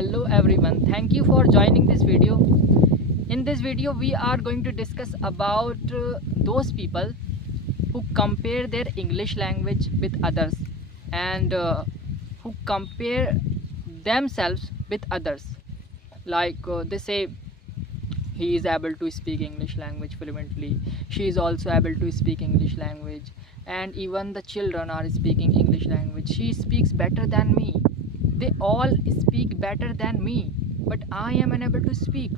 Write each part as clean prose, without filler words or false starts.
Hello everyone, thank you for joining this video. In this video we are going to discuss about those people who compare their English language with others and who compare themselves with others. They say he is able to speak English language fluently, she is also able to speak English language, and even the children are speaking English language. She speaks better than me, they all speak better than me, but I am unable to speak,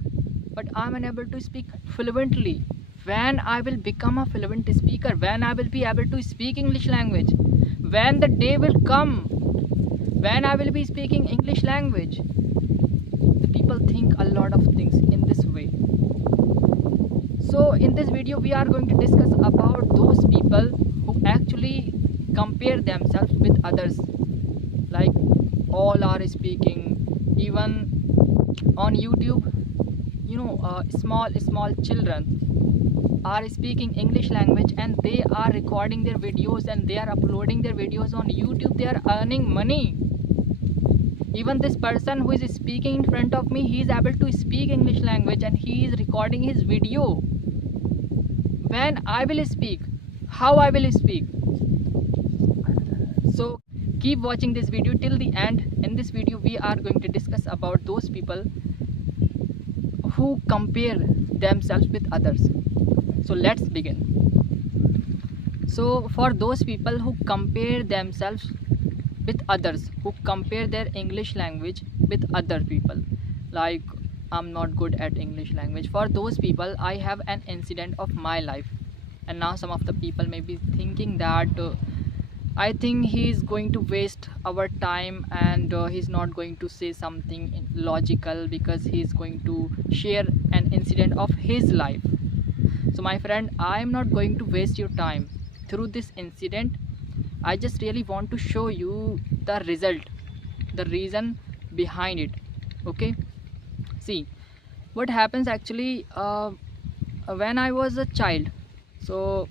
fluently. When I will become a fluent speaker, when I will be able to speak English language, when the day will come when I will be speaking English language. The people think a lot of things in this way. So in this video we are going to discuss about those people who actually compare themselves with others. Like, all are speaking, even on YouTube, small children are speaking English language and they are recording their videos and they are uploading their videos on YouTube. They are earning money. Even this person who is speaking in front of me, he is able to speak English language and he is recording his video. When I will speak, how I will speak? So keep watching this video till the end. In this video we are going to discuss about those people who compare themselves with others. So let's begin. So for those people who compare themselves with others, who compare their English language with other people, like, I'm not good at English language. For those people I have an incident of my life, and now some of the people may be thinking that I think he is going to waste our time and he's not going to say something logical because he is going to share an incident of his life. So my friend, I am not going to waste your time. Through this incident, I just really want to show you the result, the reason behind it. Okay, see what happens actually. When I was a child, so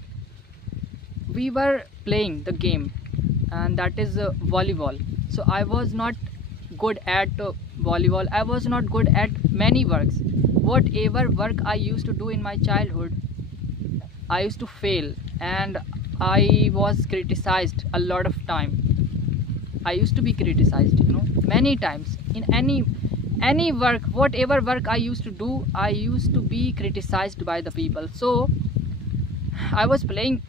we were playing the game, and that is volleyball. So I was not good at volleyball. I was not good at many works. Whatever work I used to do in my childhood, I used to fail, and I was criticized a lot of time. I used to be criticized, many times. In any work, whatever work I used to do, I used to be criticized by the people. So I was playing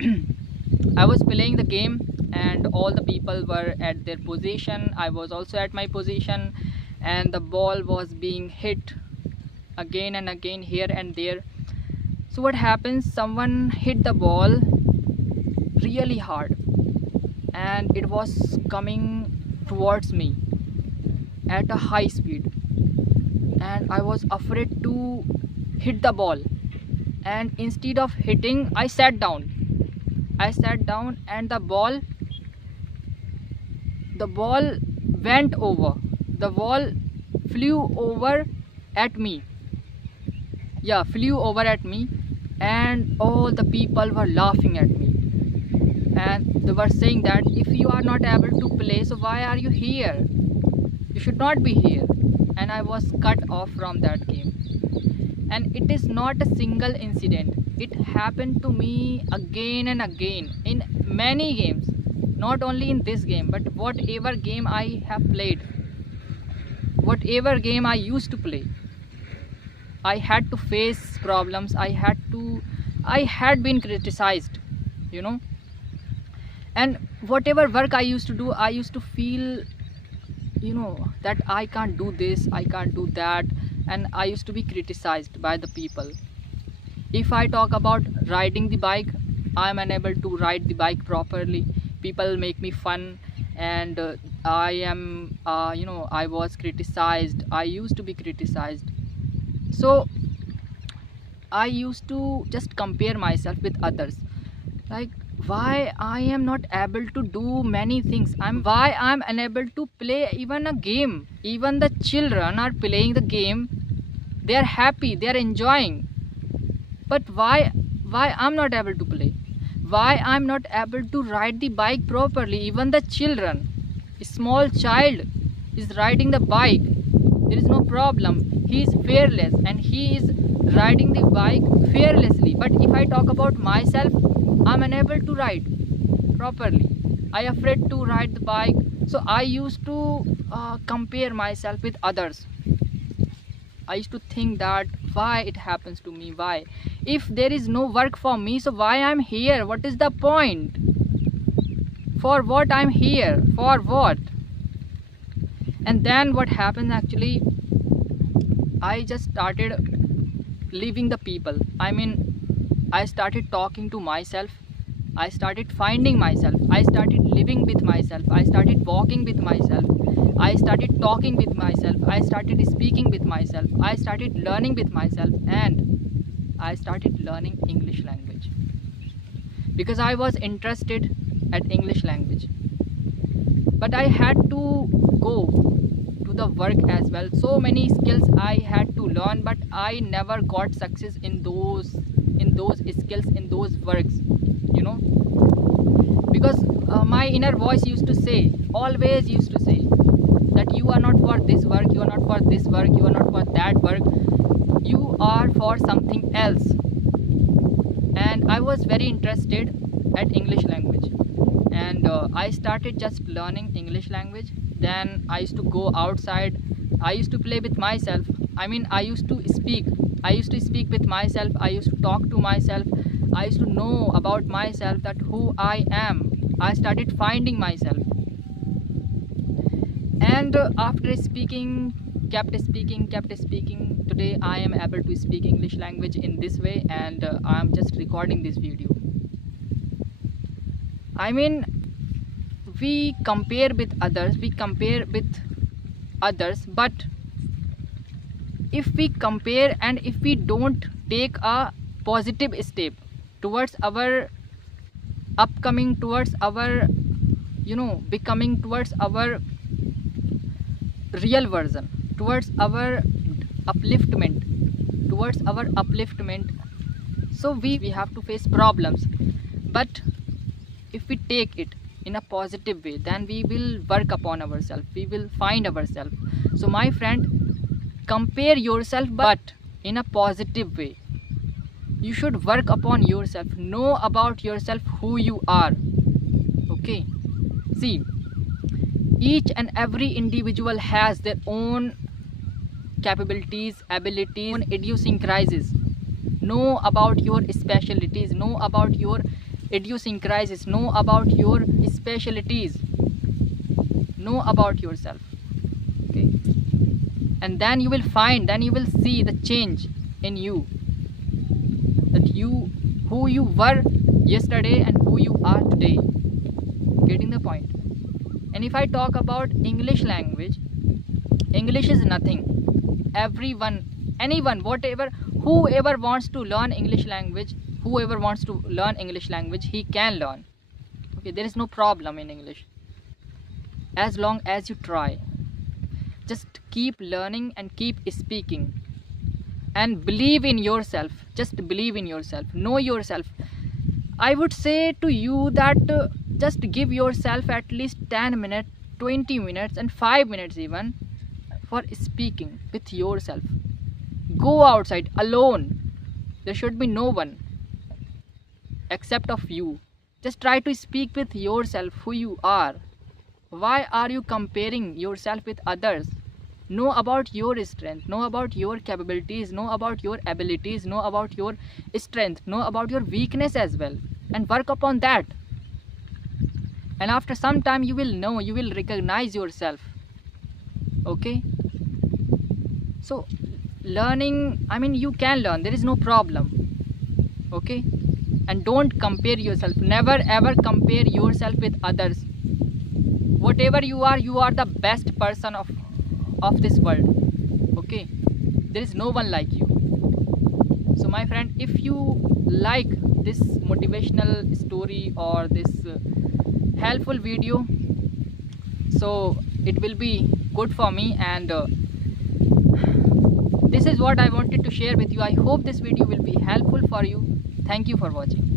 I was playing the game and all the people were at their position. I was also at my position, and the ball was being hit again and again here and there. So what happens, someone hit the ball really hard and it was coming towards me at a high speed, and I was afraid to hit the ball, and instead of hitting, I sat down and the ball went over, the ball flew over at me, and all the people were laughing at me, and they were saying that if you are not able to play, so why are you here? You should not be here. And I was cut off from that game. And it is not a single incident, it happened to me again and again in many games, not only in this game, but whatever game I have played, whatever game I used to play, I had to face problems. I had been criticized, and whatever work I used to do, I used to feel that I can't do this, I can't do that, and I used to be criticized by the people. If I talk about riding the bike, I am unable to ride the bike properly. People make me fun, and I was criticized. I used to be criticized. So I used to just compare myself with others, like, why I am not able to do many things, why I'm unable to play even a game. Even the children are playing the game, they are happy, they are enjoying, but why I'm not able to play? Why I'm not able to ride the bike properly? Even the children, a small child is riding the bike, there is no problem. He is fearless and he is riding the bike fearlessly. But if I talk about myself, I'm unable to ride properly. I afraid to ride the bike. So I used to compare myself with others. I used to think that why it happens to me, why? If there is no work for me, so why I'm here? What is the point? For what I'm here? For what? And then what happened actually, I just started leaving the people. I started talking to myself. I started finding myself. I started living with myself. I started walking with myself. I started talking with myself. I started speaking with myself. I started learning with myself, and I started learning English language because I was interested at English language. But I had to go to the work as well. So many skills I had to learn, but I never got success in those skills, in those works, you know, because my inner voice used to say, always used to say, that you are not for this work, you are not for this work, you are not for that work, you are for something else. And I was very interested at English language, and I started just learning English language. Then I used to go outside. I used to play with myself. I used to speak with myself. I used to talk to myself. I used to know about myself, that who I am. I started finding myself. And after speaking, kept speaking, today I am able to speak English language in this way, and I am just recording this video. We compare with others, but if we compare and if we don't take a positive step towards our upcoming, towards our becoming, towards our real version, towards our upliftment, so we have to face problems. But if we take it in a positive way, then we will work upon ourselves, we will find ourselves. So my friend, compare yourself, but in a positive way. You should work upon yourself, know about yourself, who you are. Okay, see, each and every individual has their own capabilities, abilities, own idiosyncrasies. Know about your specialties, know about your idiosyncrasies, know about your specialties, know about yourself. Okay, and then you will find, then you will see the change in you, that who you were yesterday and who you are today. Getting the point? And if I talk about English language, English is nothing. Everyone, anyone, whatever, whoever wants to learn English language, he can learn. Okay, there is no problem in English, as long as you try. Just keep learning and keep speaking, and believe in yourself. Just believe in yourself, know yourself. I would say to you that just give yourself at least 10 minutes, 20 minutes and 5 minutes even for speaking with yourself. Go outside alone. There should be no one except of you. Just try to speak with yourself, who you are. Why are you comparing yourself with others? Know about your strength, know about your capabilities, know about your abilities, know about your strength, know about your weakness as well, and work upon that. And after some time you will know, you will recognize yourself. Okay, so learning, you can learn, there is no problem. Okay, and don't compare yourself. Never ever compare yourself with others. Whatever you are the best person of this world. Okay, there is no one like you. So my friend, if you like this motivational story or this helpful video, so it will be good for me, and this is what I wanted to share with you. I hope this video will be helpful for you. Thank you for watching.